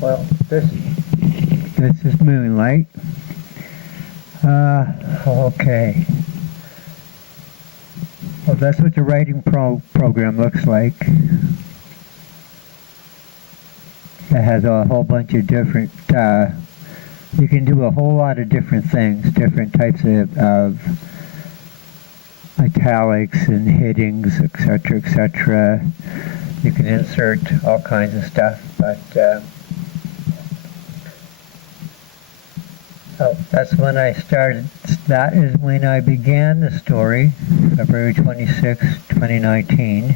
Well, this is Moonlight. Okay. Well, that's what the writing program looks like. It has a whole bunch of different, you can do a whole lot of different things, different types of italics and headings, etc., etc. You can insert all kinds of stuff, but so that's when I started. That is when I began the story, February 26, 2019.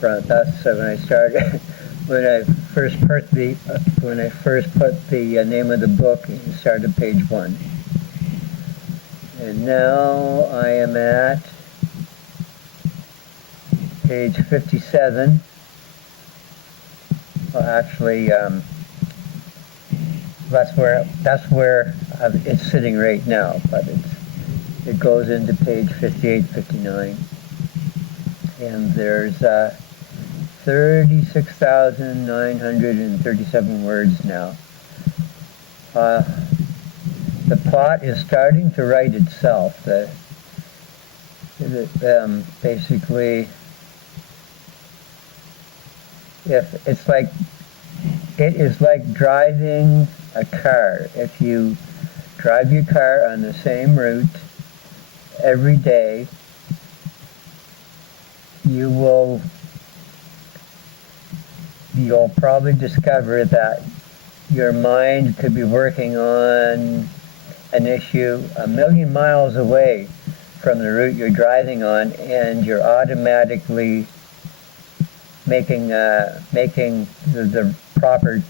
That's when I started. When I first put the name of the book and started page 1. And now I am at page 57. Well, actually, that's where it's sitting right now, but it goes into page 58, 59, and there's 36,937 words now. The plot is starting to write itself. Basically, if it's like, it is like driving a car. If you drive your car on the same route every day, you'll probably discover that your mind could be working on an issue a million miles away from the route you're driving on, and you're automatically making the proper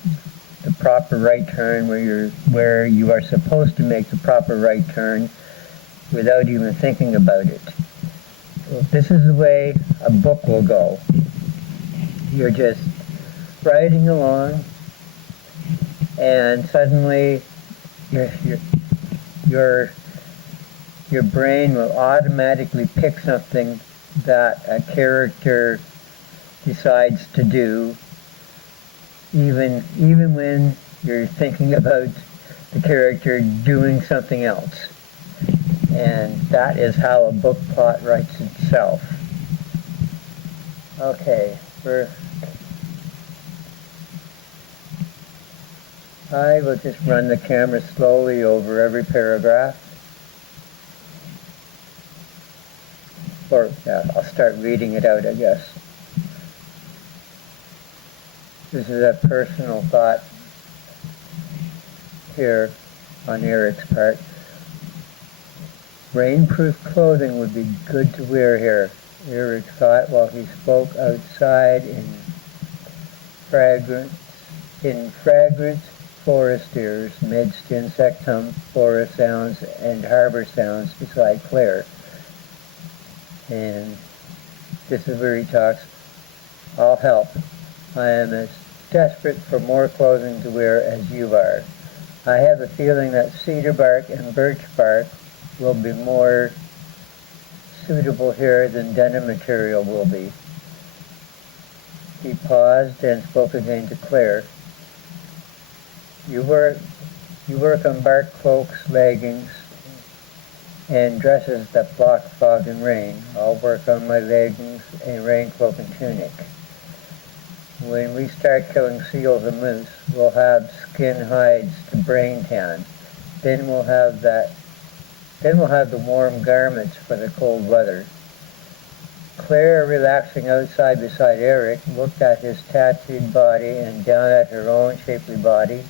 right turn where you are supposed to make the proper right turn without even thinking about it. This is the way a book will go. You're just riding along, and suddenly your brain will automatically pick something that a character decides to do, even when you're thinking about the character doing something else. And that is how a book plot writes itself. Okay, I will just run the camera slowly over every paragraph. Or, I'll start reading it out, I guess. This is a personal thought here on Eric's part. Rainproof clothing would be good to wear here, Eric thought while he spoke outside in fragrant forest airs midst insectum, forest sounds, and harbor sounds beside Clare. And this is where he talks, I'll help. I am as desperate for more clothing to wear as you are. I have a feeling that cedar bark and birch bark will be more suitable here than denim material will be. He paused and spoke again to Clare. You work on bark cloaks, leggings, and dresses that block fog and rain. I'll work on my leggings and rain cloak and tunic. When we start killing seals and moose, we'll have skin hides to brain tan. Then we'll have the warm garments for the cold weather. Claire, relaxing outside beside Eric, looked at his tattooed body and down at her own shapely body,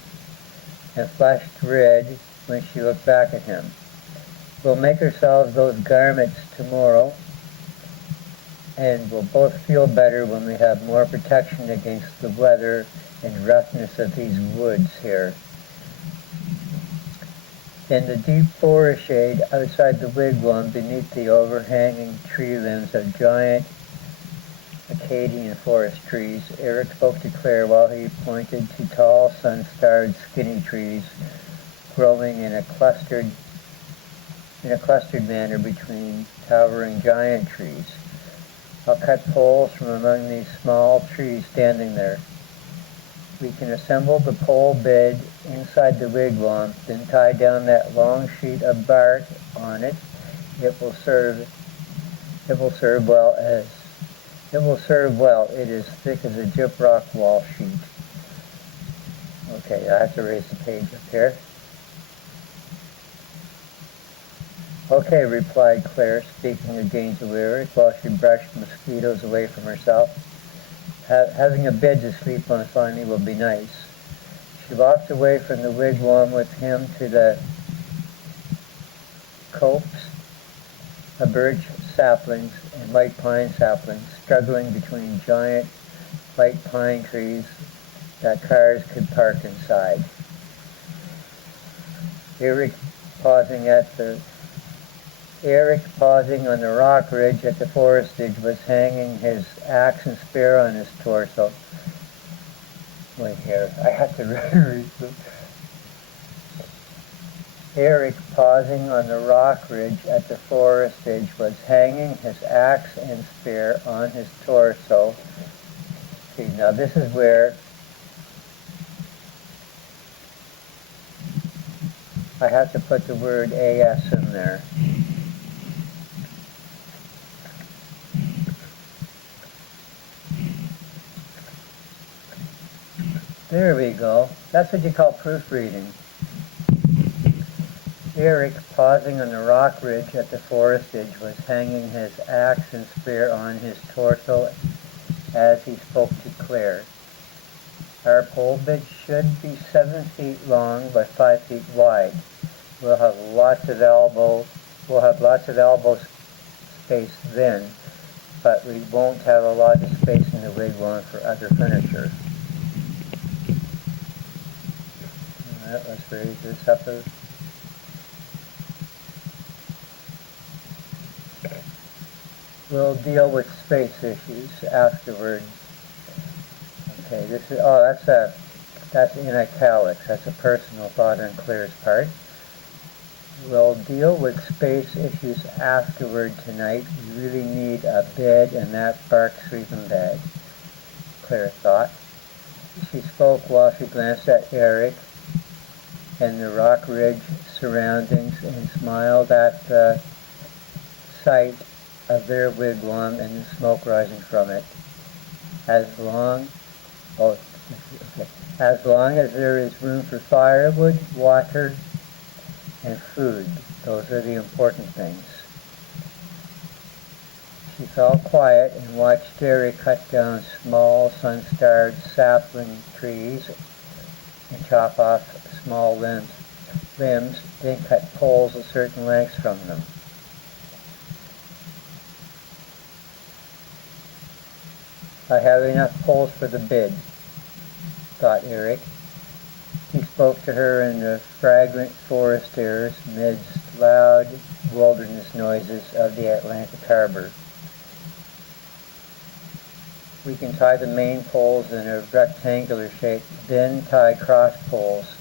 and flushed red when she looked back at him. We'll make ourselves those garments tomorrow, and we'll both feel better when we have more protection against the weather and roughness of these woods here. In the deep forest shade outside the wigwam beneath the overhanging tree limbs of giant Acadian forest trees, Eric spoke to Claire while he pointed to tall, sun-starred, skinny trees growing in a clustered manner between towering giant trees. I'll cut poles from among these small trees standing there. We can assemble the pole bed inside the wigwam, then tie down that long sheet of bark on it. It will serve well. It is thick as a gyprock wall sheet. Okay, I have to raise the page up here. Okay, replied Claire, speaking again to Eric while she brushed mosquitoes away from herself. Having a bed to sleep on finally will be nice. She walked away from the wigwam with him to the copse of birch saplings and white pine saplings, struggling between giant white pine trees that cars could park inside. Eric pausing on the rock ridge at the forest edge was hanging his axe and spear on his torso. Wait here, I have to read this. Eric, pausing on the rock ridge at the forest edge, was hanging his axe and spear on his torso. See, now this is where I have to put the word AS in there. There we go. That's what you call proofreading. Eric, pausing on the rock ridge at the forest edge, was hanging his axe and spear on his torso as he spoke to Claire. Our pole bed should be 7 feet long by 5 feet wide. We'll have lots of elbow space then, but we won't have a lot of space in the wigwam for other furniture. Alright, let's raise this up a We'll deal with space issues afterward. Okay, this is that's in italics. That's a personal thought on Claire's part. We'll deal with space issues afterward tonight. We really need a bed and that bark sleeping bag, Claire thought. She spoke while she glanced at Eric and the rock ridge surroundings and smiled at the sight of their wigwam and the smoke rising from it. As long as there is room for firewood, water, and food, those are the important things. She fell quiet and watched Eric cut down small sun-starred sapling trees and chop off small limbs, then cut poles a certain length from them. I have enough poles for the bed, thought Eric. He spoke to her in the fragrant forest airs amidst loud wilderness noises of the Atlantic harbor. We can tie the main poles in a rectangular shape, then tie cross poles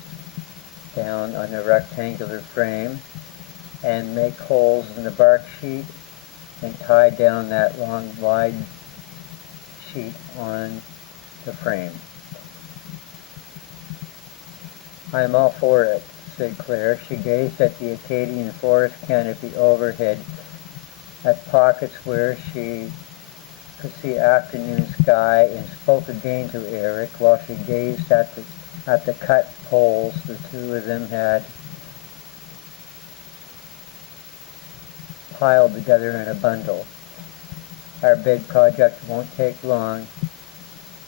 down on the rectangular frame and make holes in the bark sheet and tie down that long wide sheet on the frame. I am all for it, said Claire. She gazed at the Acadian forest canopy overhead, at pockets where she could see afternoon sky, and spoke again to Eric while she gazed at the cut poles the two of them had piled together in a bundle. Our bed project won't take long,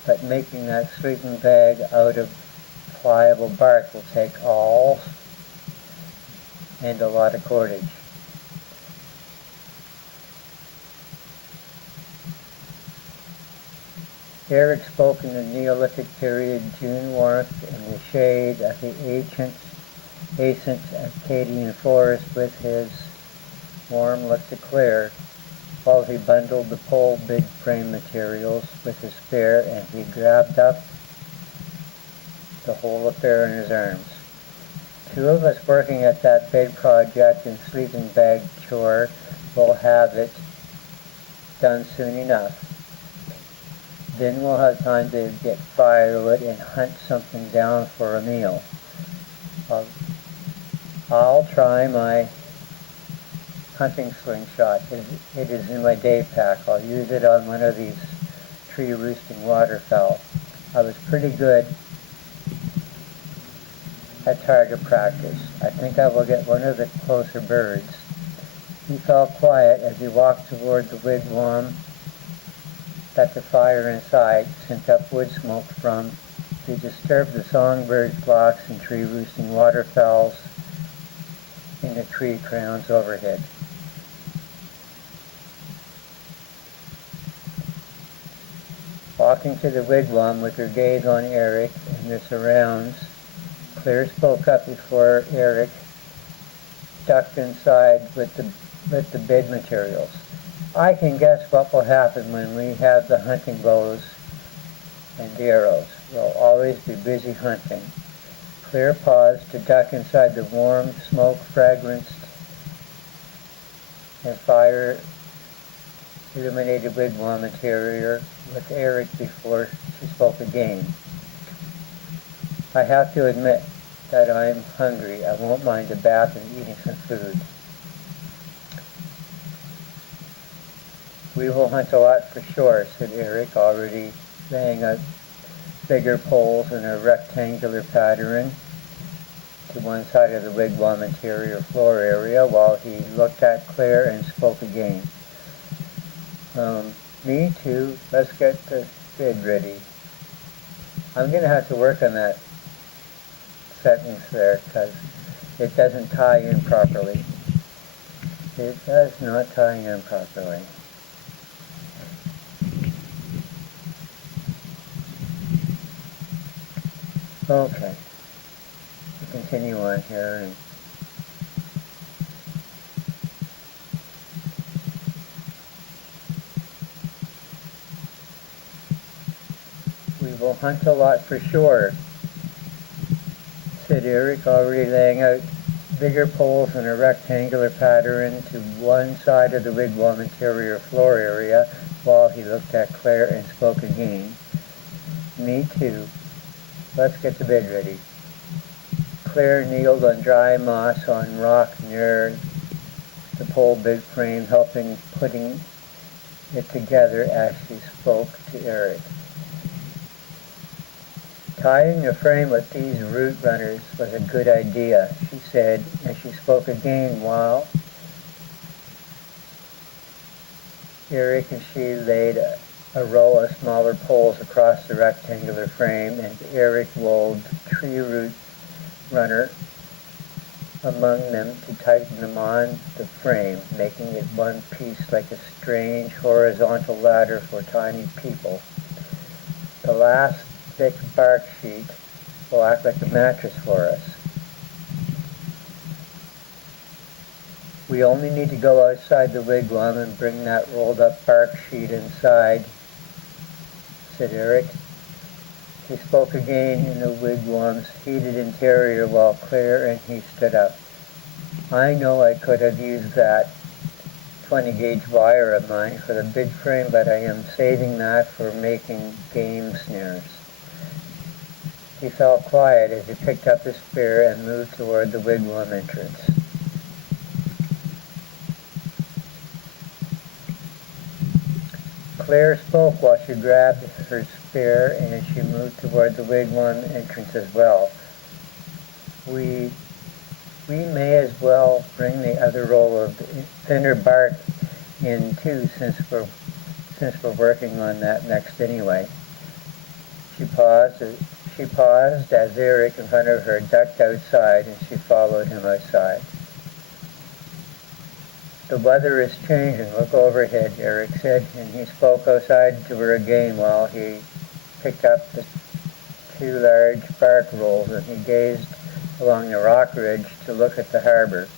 but making that sleeping bag out of pliable bark will take all and a lot of cordage. Eric spoke in the Neolithic period, June warmth in the shade of the ancient Acadian forest with his warm look to Claire, while he bundled the pole bed frame materials with his spear, and he grabbed up the whole affair in his arms. Two of us working at that bed project and sleeping bag chore will have it done soon enough. Then we'll have time to get firewood and hunt something down for a meal. I'll try my hunting slingshot. It is in my day pack. I'll use it on one of these tree roosting waterfowl. I was pretty good at target practice. I think I will get one of the closer birds. He felt quiet as he walked toward the wigwam that the fire inside sent up wood smoke from to disturb the songbird flocks and tree roosting waterfowls in the tree crowns overhead. Walking to the wigwam with her gaze on Eric and the surrounds, Clare spoke up before Eric ducked inside with the bed materials. I can guess what will happen when we have the hunting bows and arrows. We'll always be busy hunting. Clare paused to duck inside the warm, smoke-fragranced and fire-illuminated wigwam interior with Eric before she spoke again. I have to admit that I'm hungry. I won't mind a bath and eating some food. We will hunt a lot for sure, said Eric, already laying out bigger poles in a rectangular pattern to one side of the wigwam interior floor area while he looked at Clare and spoke again. Me too. Let's get the bed ready. I'm going to have to work on that sentence there because it doesn't tie in properly. It does not tie in properly. Okay. We'll continue on here. And we will hunt a lot for sure, said Eric, already laying out bigger poles in a rectangular pattern to one side of the wigwam interior floor area while he looked at Clare and spoke again. Me too. Let's get the bed ready. Clare kneeled on dry moss on rock near the pole bed frame, helping putting it together as she spoke to Eric. Tying the frame with these root runners was a good idea, she said, and she spoke again while Eric and she laid a row of smaller poles across the rectangular frame, and Eric rolled tree root runner among them to tighten them on the frame, making it one piece like a strange horizontal ladder for tiny people. The last thick bark sheet will act like a mattress for us. We only need to go outside the wigwam and bring that rolled up bark sheet inside, said Eric. He spoke again in the wigwam's heated interior while Clare and he stood up. I know I could have used that 20-gauge wire of mine for the bed frame, but I am saving that for making game snares. He felt quiet as he picked up his spear and moved toward the wigwam entrance. Clare spoke while she grabbed her spear and she moved toward the wigwam entrance as well. We may as well bring the other roll of thinner bark in too, since we're working on that next anyway. She paused as Eric in front of her ducked outside, and she followed him outside. The weather is changing. Look overhead, Eric said, and he spoke outside to her again while he picked up the two large bark rolls, and he gazed along the rock ridge to look at the harbor.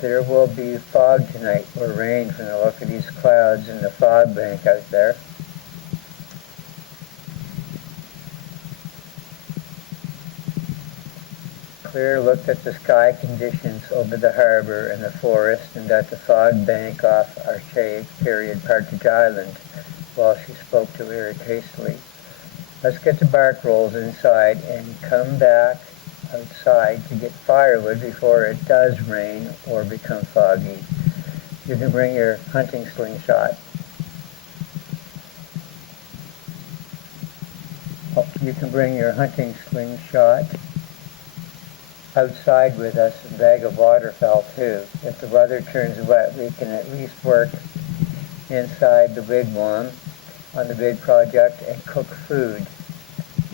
There will be fog tonight, or rain from the look of these clouds in the fog bank out there. Clare looked at the sky conditions over the harbor and the forest and at the fog bank off Maliseet-Period Partridge Island. while she spoke to Eric hastily. Let's get the bark rolls inside and come back outside to get firewood before it does rain or become foggy. You can bring your hunting slingshot. You can bring your hunting slingshot outside with us and bag of waterfowl too. If the weather turns wet, we can at least work inside the wigwam on the big project and cook food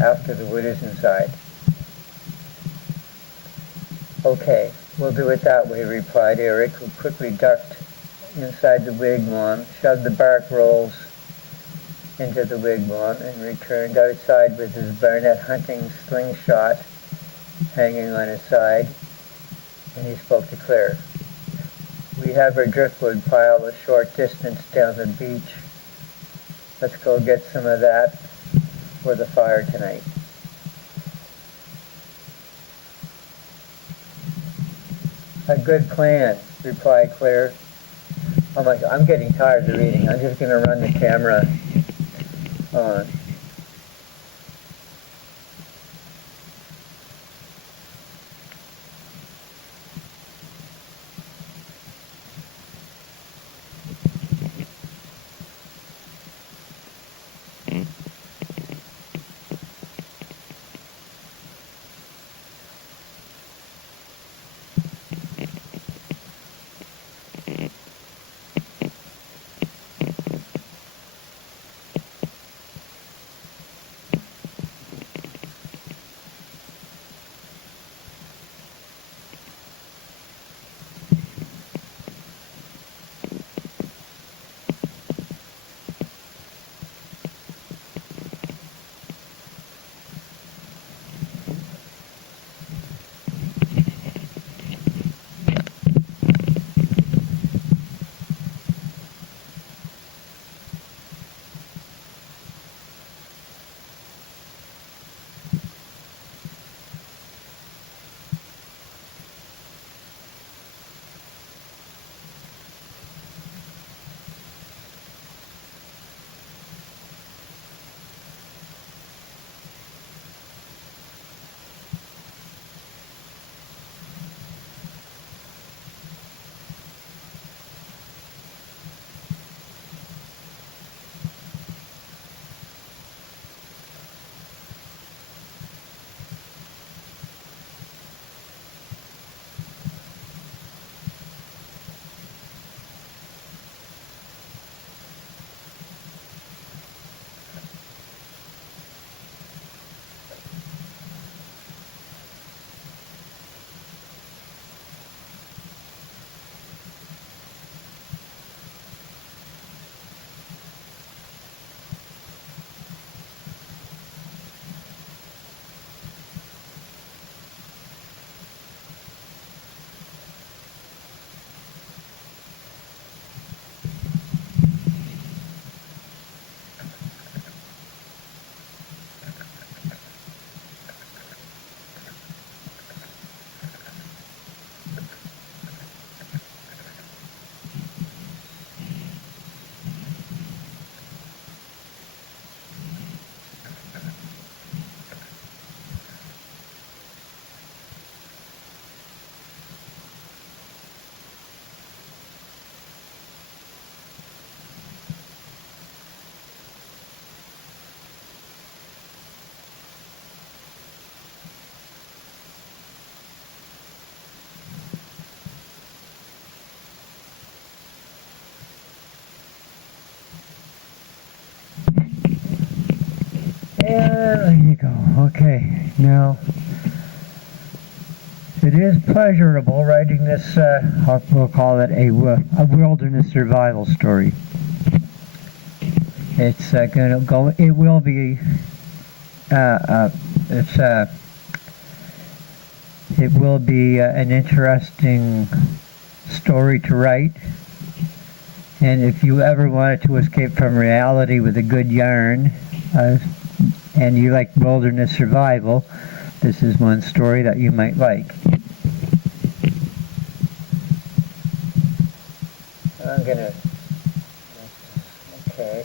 after the wood is inside. Okay, we'll do it that way, replied Eric, who quickly ducked inside the wigwam, shoved the bark rolls into the wigwam, and returned outside with his bayonet hunting slingshot hanging on his side, and he spoke to Clare. We have our driftwood pile a short distance down the beach. Let's go get some of that for the fire tonight. A good plan, replied Clare. Oh my God, I'm getting tired of reading. I'm just going to run the camera on. And there you go. Okay, now it is pleasurable writing this, we'll call it a wilderness survival story. It's going to go, it will be, it will be an interesting story to write. And if you ever wanted to escape from reality with a good yarn, and you like wilderness survival, this is one story that you might like. I'm gonna, okay.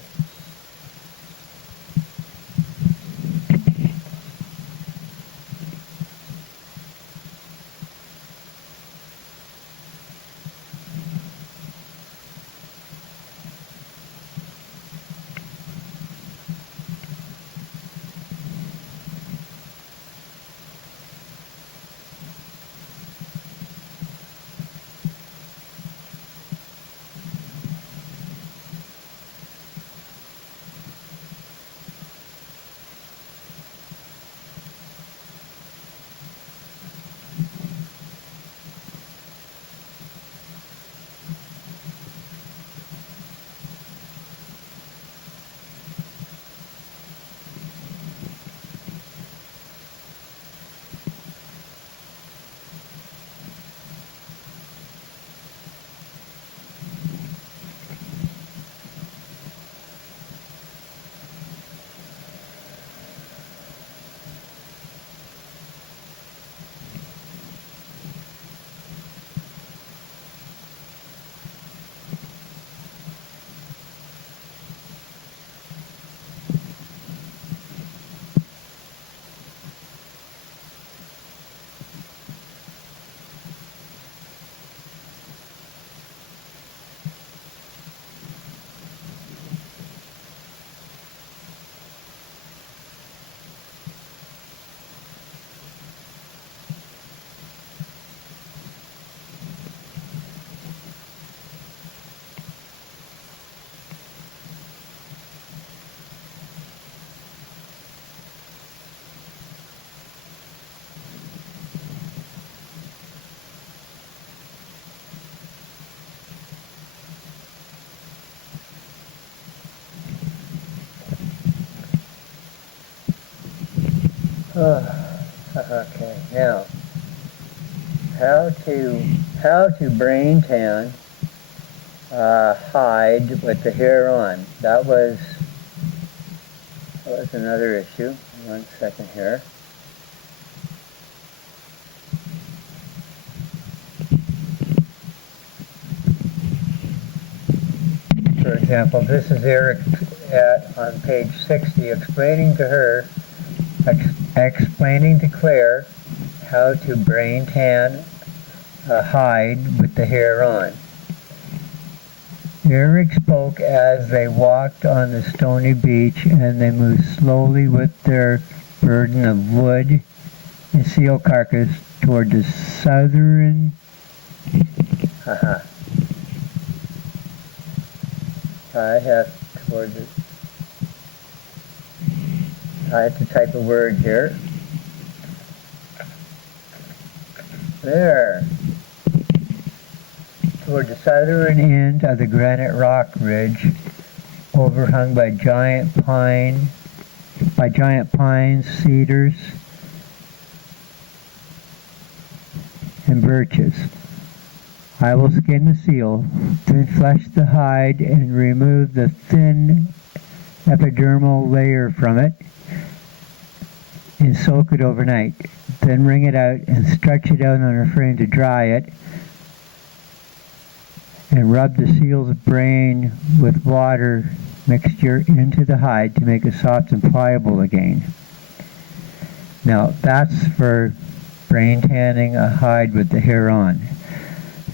Okay, now how to brain tan hide with the hair on. That was another issue. 1 second here. For example, this is Eric on page 60 explaining to Clare how to brain tan hide with the hair on. Eric spoke as they walked on the stony beach, and they moved slowly with their burden of wood and seal carcass toward the southern I have to type a word here. There. Toward the southern end of the granite rock ridge, overhung by giant pines, cedars, and birches. I will skin the seal, then flesh the hide and remove the thin epidermal layer from it and soak it overnight. Then wring it out and stretch it out on a frame to dry it, and rub the seal's brain with water mixture into the hide to make it soft and pliable again. Now that's for brain tanning a hide with the hair on.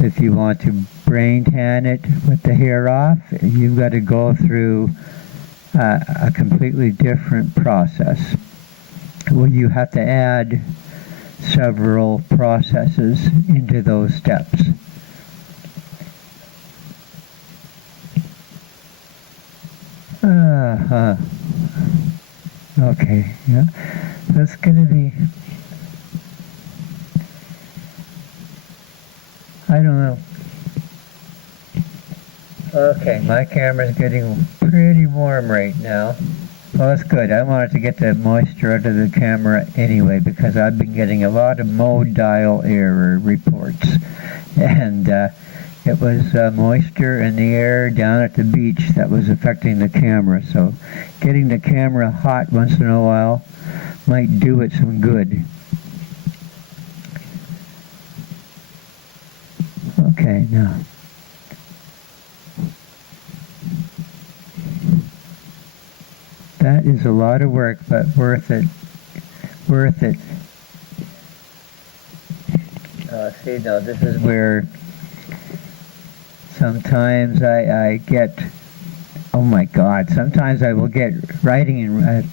If you want to brain tan it with the hair off, you've got to go through a completely different process. Well, you have to add several processes into those steps. Okay, yeah, that's going to be, I don't know. Okay, my camera's getting pretty warm right now. Well, that's good. I wanted to get the moisture out of the camera anyway, because I've been getting a lot of mode dial error reports. And it was moisture in the air down at the beach that was affecting the camera. So getting the camera hot once in a while might do it some good. Okay, now. That is a lot of work, but worth it. Worth it. See, now this is where sometimes I get, oh my God, sometimes I will get writing and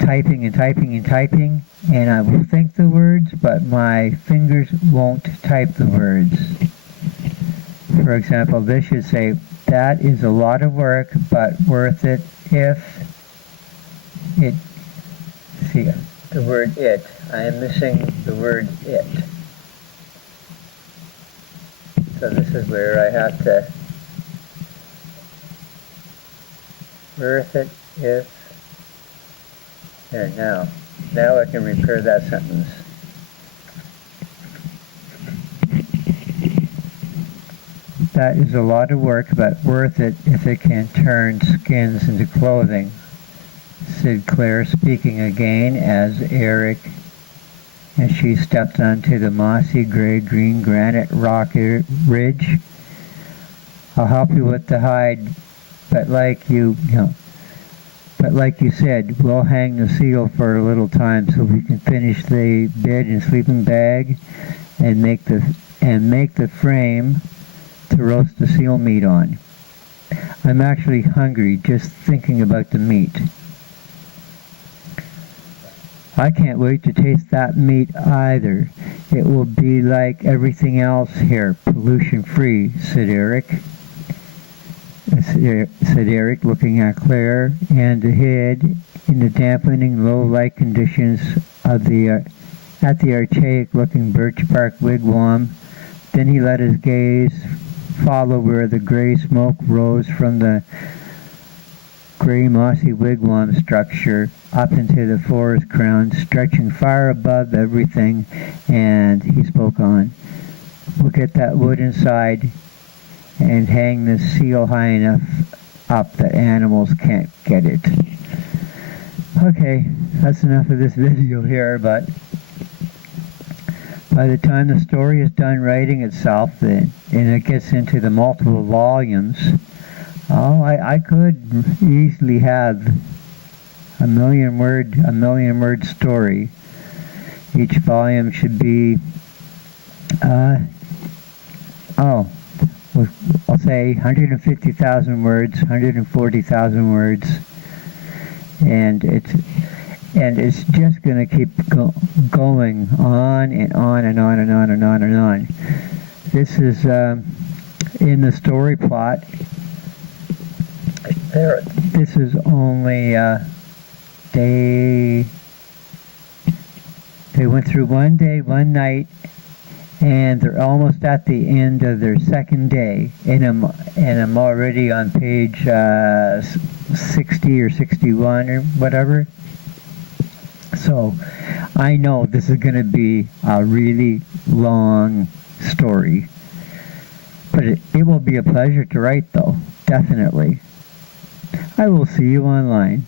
typing, and I will think the words, but my fingers won't type the words. For example, this should say, that is a lot of work, but worth it if it, see, the word it. I am missing the word it. So this is where I have to, worth it if, there, now I can repair that sentence. That is a lot of work, but worth it if it can turn skins into clothing, said Clare, speaking again as Eric and she stepped onto the mossy gray-green granite rock ridge. I'll help you with the hide, but like you said, we'll hang the seal for a little time so we can finish the bed and sleeping bag and make the frame to roast the seal meat on. I'm actually hungry just thinking about the meat. I can't wait to taste that meat either. It will be like everything else here, pollution-free, said Eric. Looking at Clare and ahead in the dampening low light conditions of at the archaic-looking birch bark wigwam. Then he let his gaze follow where the gray smoke rose from the gray mossy wigwam structure up into the forest crown, stretching far above everything, and he spoke on, "We'll get that wood inside and hang this seal high enough up that animals can't get it." Okay, that's enough of this video here, but by the time the story is done writing itself and it gets into the multiple volumes, I could easily have a million word story. Each volume should be, I'll say 150,000 words, 140,000 words, and it's just going to keep going on and on and on and on and on and on. This is in the story plot. This is only they went through one day, one night, and they're almost at the end of their second day, and I'm already on page 60 or 61 or whatever. So I know this is going to be a really long story, but it will be a pleasure to write, though, definitely. I will see you online.